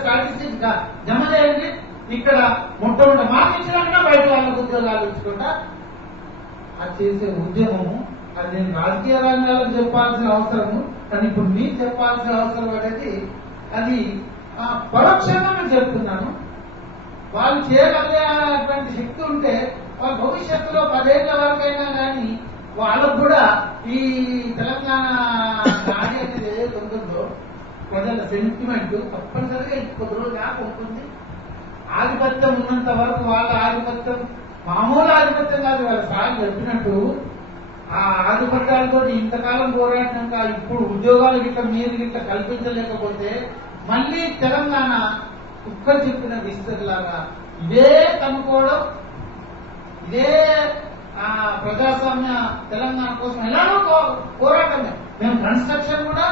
Statistics జమ చేయండి. ఇక్కడ మొట్టమొదటి మాకు ఇచ్చినాక బయట వాళ్ళకు ఉద్యోగాలు ఇచ్చుకుంటా అది చేసే ఉద్యమము. అది నేను రాజకీయ రంగాలకు చెప్పాల్సిన అవసరము, కానీ ఇప్పుడు మీకు చెప్పాల్సిన అవసరం అనేది అది పరోక్షంగా నేను చెప్తున్నాను. వాళ్ళు చేయగలిగేటువంటి శక్తి ఉంటే వాళ్ళ భవిష్యత్తులో 10 ఏళ్ల వరకైనా కానీ వాళ్ళకు కూడా ఈ తెలంగాణ నాడి అనేది ఏదైతే ఉంటుందో ప్రజల సెంటిమెంట్ తప్పనిసరిగా కొద్ది రోజులు దాకా ఉంటుంది. ఆధిపత్యం ఉన్నంత వరకు వాళ్ళ ఆధిపత్యం మామూలు ఆధిపత్యం కాదు. వాళ్ళ సార్ చెప్పినట్టు ఆ ఆధిపత్యాలతో ఇంతకాలం పోరాడినాక ఇప్పుడు ఉద్యోగాలు గిట్ల మీరు గిట్ల కల్పించలేకపోతే మళ్ళీ తెలంగాణ కుక్కలు చెప్పిన విస్తరిలాగా ఇదే కనుక్కోవడం, ఇదే ప్రజాస్వామ్య తెలంగాణ కోసం ఎలాగో పోరాటమే. మేము కన్స్ట్రక్షన్ కూడా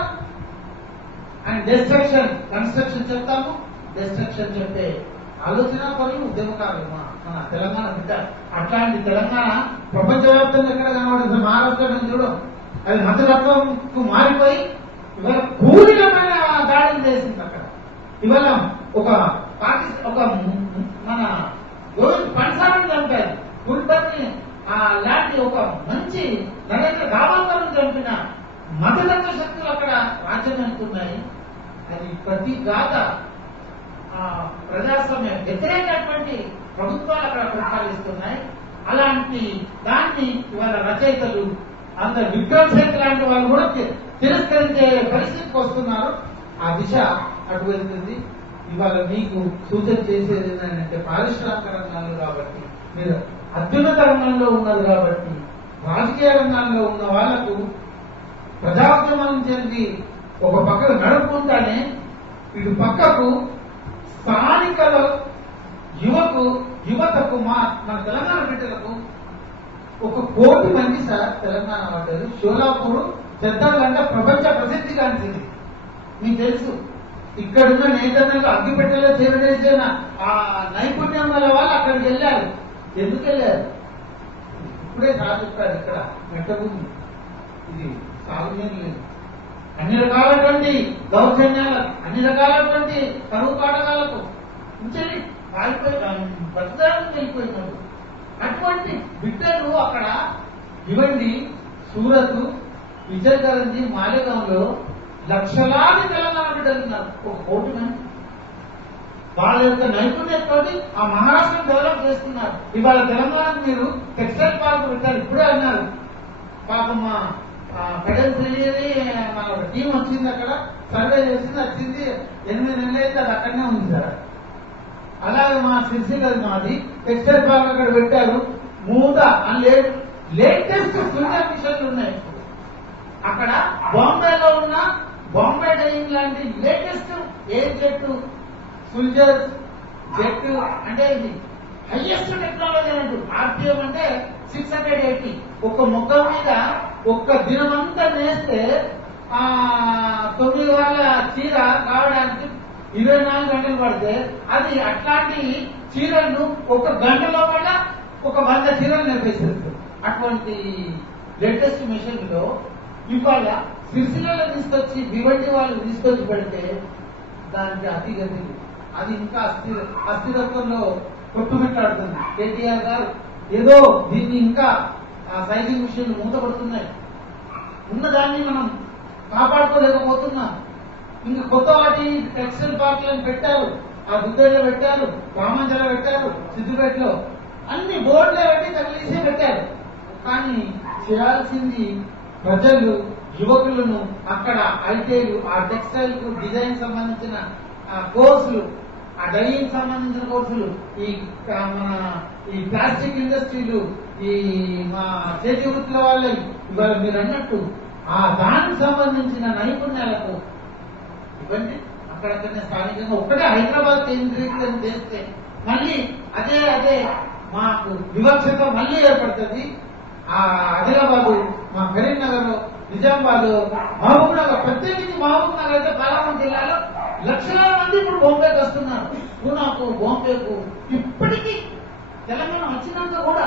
అండ్ డిస్ట్రక్షన్, కన్స్ట్రక్షన్ చెప్తాము, డిస్ట్రక్షన్ చెప్పే ఆలోచన పనులు ఉద్యమకారులు మన తెలంగాణ బిడ్డ. అట్లాంటి తెలంగాణ ప్రపంచవ్యాప్తంగా ఎక్కడ కనబడుతుంది? మహారాష్ట్ర నుంచి చూడం అది మతతత్వంకు మారిపోయి ఇవాళ కూలీలమైన దాడులు చేసింది. అక్కడ ఇవాళ ఒక మన గోవింద్ పన్సాలను చంపారు, గుల్బర్ని లాంటి ఒక మంచి నరేంద్ర దామోదర్ను చంపిన మతతత్వ శక్తులు అక్కడ రాజ్యమవుతున్నాయి. అది ప్రతి గాథ ప్రజాస్వామ్యం వ్యతిరేకటువంటి ప్రభుత్వాలు అక్కడ పరిపాలిస్తున్నాయి. అలాంటి దాన్ని ఇవాళ రచయితలు అందరు విక్రమ్ సేత్ లాంటి వాళ్ళు కూడా తిరస్కరించే పరిస్థితికి వస్తున్నారు. ఆ దిశ అటు వెళ్తుంది. ఇవాళ మీకు సూచన చేసేది ఏంటంటే పారిశ్రామిక రంగాల్లో కాబట్టి మీరు అత్యున్నత రంగంలో ఉన్నారు కాబట్టి రాజకీయ రంగంలో ఉన్న వాళ్లకు ప్రజాోద్యమం చెంది ఒక పక్కకు నడుపుకుంటానే ఇటు పక్కకు స్థానిక యువతకు మన తెలంగాణ బిడ్డలకు 1 కోటి మంది సార్ తెలంగాణ పడ్డారు. షోలాపూర్ చెద్దగంట ప్రపంచ ప్రసిద్ధిగాంచింది. మీకు తెలుసు ఇక్కడున్న నేతన్నలు అగ్గిపెట్టెలో చేసిన ఆ నైపుణ్యం గల వాళ్ళు అక్కడికి వెళ్ళారు. ఎందుకు వెళ్ళారు? ఇప్పుడే సార్ చెప్పారు, ఇక్కడ మెట్టభూమి ఇది సాగునీరు లేదు, అన్ని రకాలటువంటి దౌర్జన్యాలకు, అన్ని రకాలటువంటి కరువు కాటకాలకు ఉంచండి వారిపోయి బతుదారులు వెళ్ళిపోయినారు. అటువంటి బిడ్డలు అక్కడ ఇవ్వండి. సూరత్, విజయకరంజీ, మాలేగాంలో లక్షలాది తెలంగాణ బిడ్డలు ఉన్నారు. 1 కోటి మంది వాళ్ళ యొక్క నైపుణ్యంతో ఆ మహారాష్ట్రను డెవలప్ చేస్తున్నారు. ఇవాళ తెలంగాణకు మీరు టెక్స్టైల్ పార్క్ పెట్టారు. ఇప్పుడే అన్నారు పాపం మా ఫెడరల్ తెలియని మన టీం వచ్చింది, అక్కడ సర్వే చేసింది, వచ్చింది 8 నెలలు అయితే అది అక్కడనే ఉంది సార్. అలాగే మా సిరిసిల్ల మాది టెక్స్టైల్ పార్క్ అక్కడ పెట్టారు. లేటెస్ట్ సూర్య మిషన్లు ఉన్నాయి అక్కడ. బాంబేలో ఉన్న బాంబే డైయింగ్ లాంటి లేటెస్ట్ ఎయిర్ జెట్, సుల్జర్ జెట్ అంటే ఇది హైయెస్ట్ టెక్నాలజీ అంటూ. ఆర్పిఎం అంటే 680. ఒక మొక్క మీద ఒక్క దినమంతా నేస్తే 9 వాళ్ళ చీర కావడానికి 24 గంటలు పడితే అది అట్లాంటి చీరలను 1 గంట లోపల 100 చీరలు నేర్పేస్తుంది. అటువంటి లేటెస్ట్ మిషన్ లో ఇవాళ సిరిసిల్లలో తీసుకొచ్చి భివండి వాళ్ళు తీసుకొచ్చి పెడితే దానికి అతిగతి, అది ఇంకా అస్థిరత్వంలో కొట్టుమిట్లాడుతుంది. కేటీఆర్ గారు ఏదో దీన్ని ఇంకా సైజింగ్ మిషన్లు మూతపడుతున్నాయి, ఉన్నదాన్ని మనం కాపాడుకోలేకపోతున్నాం. ఇంకా కొత్త వాటి టెక్స్టైల్ పార్కులను పెట్టారు, ఆ దుద్దేలో పెట్టారు, రామంజలో పెట్టారు, సిద్దిపేటలో అన్ని బోర్డులే పెట్టి తగిలేసి పెట్టారు. కానీ చేయాల్సింది ప్రజలు, యువకులను అక్కడ ఐటీలు, ఆ టెక్స్టైల్ కు డిజైన్ సంబంధించిన కోర్సులు, ఆ డైయింగ్ సంబంధించిన కోర్సులు, ఈ ప్లాస్టిక్ ఇండస్ట్రీలు, ఈ మా చేతి వృత్తుల వాళ్ళని ఇవాళ మీరు అన్నట్టు దానికి సంబంధించిన నైపుణ్యాలకు ఇవ్వండి. అక్కడక్కడనే స్థానికంగా ఒక్కటే హైదరాబాద్ కేంద్రీకరణ చేస్తే మళ్ళీ అదే మాకు వివక్షత మళ్ళీ ఏర్పడుతుంది. ఆ ఆదిలాబాదు, మా కరీంనగర్, నిజామాబాద్, మహబూబ్ నగర్, ప్రత్యేకించి మహబూబ్ నగర్ అయితే పాలమూరు జిల్లాలో లక్షలాది మంది ఇప్పుడు బాంబేకి వస్తున్నారు. పూనాకు, బాంబేకు. ఇప్పటికీ తెలంగాణ వచ్చినాక కూడా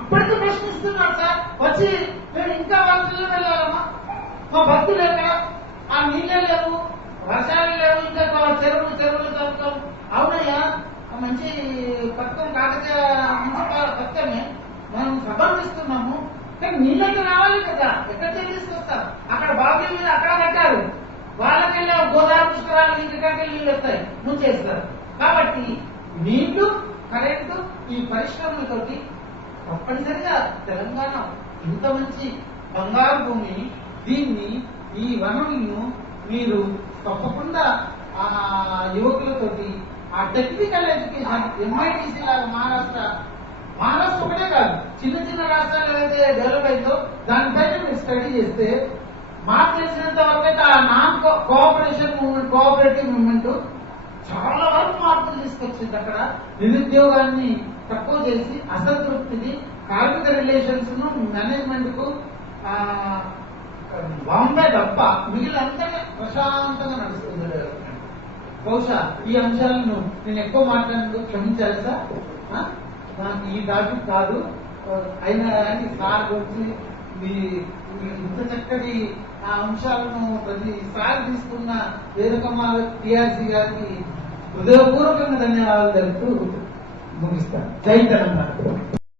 ఇప్పటికీ ప్రశ్నిస్తున్నారు సార్. వచ్చి మేము ఇంకా వలసలు వెళ్ళాలమ్మా, మా భక్తులు ఎక్కడ, ఆ నీళ్ళే లేవు, వర్షాలు లేవు, ఇంకా చెరువులు పక్షమే మనం సమర్పిస్తున్నాము. కానీ నీళ్ళకి రావాలి కదా, ఎక్కడ తీసుకొస్తారు? అక్కడ బాబుల మీద అక్కడ కట్టారు, వాళ్ళకెళ్ళి గోదావరి పుష్కరాలు ఇంటికంటే నీళ్ళు వస్తాయి, ముంచేస్తారు. కాబట్టి నీళ్లు, కరెంటు, ఈ పరిశ్రమలతోటి తప్పనిసరిగా తెలంగాణ ఇంత మంచి బంగారు భూమి, దీన్ని ఈ వనరులను మీరు తప్పకుండా ఆ యువకులతోటి ఆ టెక్నికల్ ఎడ్యుకేషన్ ఎంఐటీసీ లాగా మహారాష్ట్ర ఒకటే కాదు, చిన్న చిన్న రాష్ట్రాలు ఏదైతే డెవలప్ అయిందో దానిపైన మీరు స్టడీ చేస్తే మాకు తెలిసినంత వరకు అయితే ఆ non cooperation movement, cooperative movement చాలా వరకు మార్పులు తీసుకొచ్చింది. అక్కడ నిరుద్యోగాన్ని తక్కువ చేసి అసంతృప్తిని, కార్మిక రిలేషన్స్ ను, మేనేజ్మెంట్ కు బాంబే తప్ప మిగిలినంతా ప్రశాంతంగా నడుస్తుంది డెవలప్మెంట్. బహుశా ఈ అంశాలను నేను ఎక్కువ మాట్లాడినందుకు క్షమించాలి సార్. నాకు ఈ టాపిక్ కాదు, అయినా కానీ సార్ గురించి ఇంత చక్కటి ఆ అంశాలను ప్రతిసారి తీసుకున్న వేదకమ్మ టిఆర్సీ గారికి హృదయపూర్వకంగా ధన్యవాదాలు తెలుపుతూ ముగిస్తాను. జై తెలంగాణ.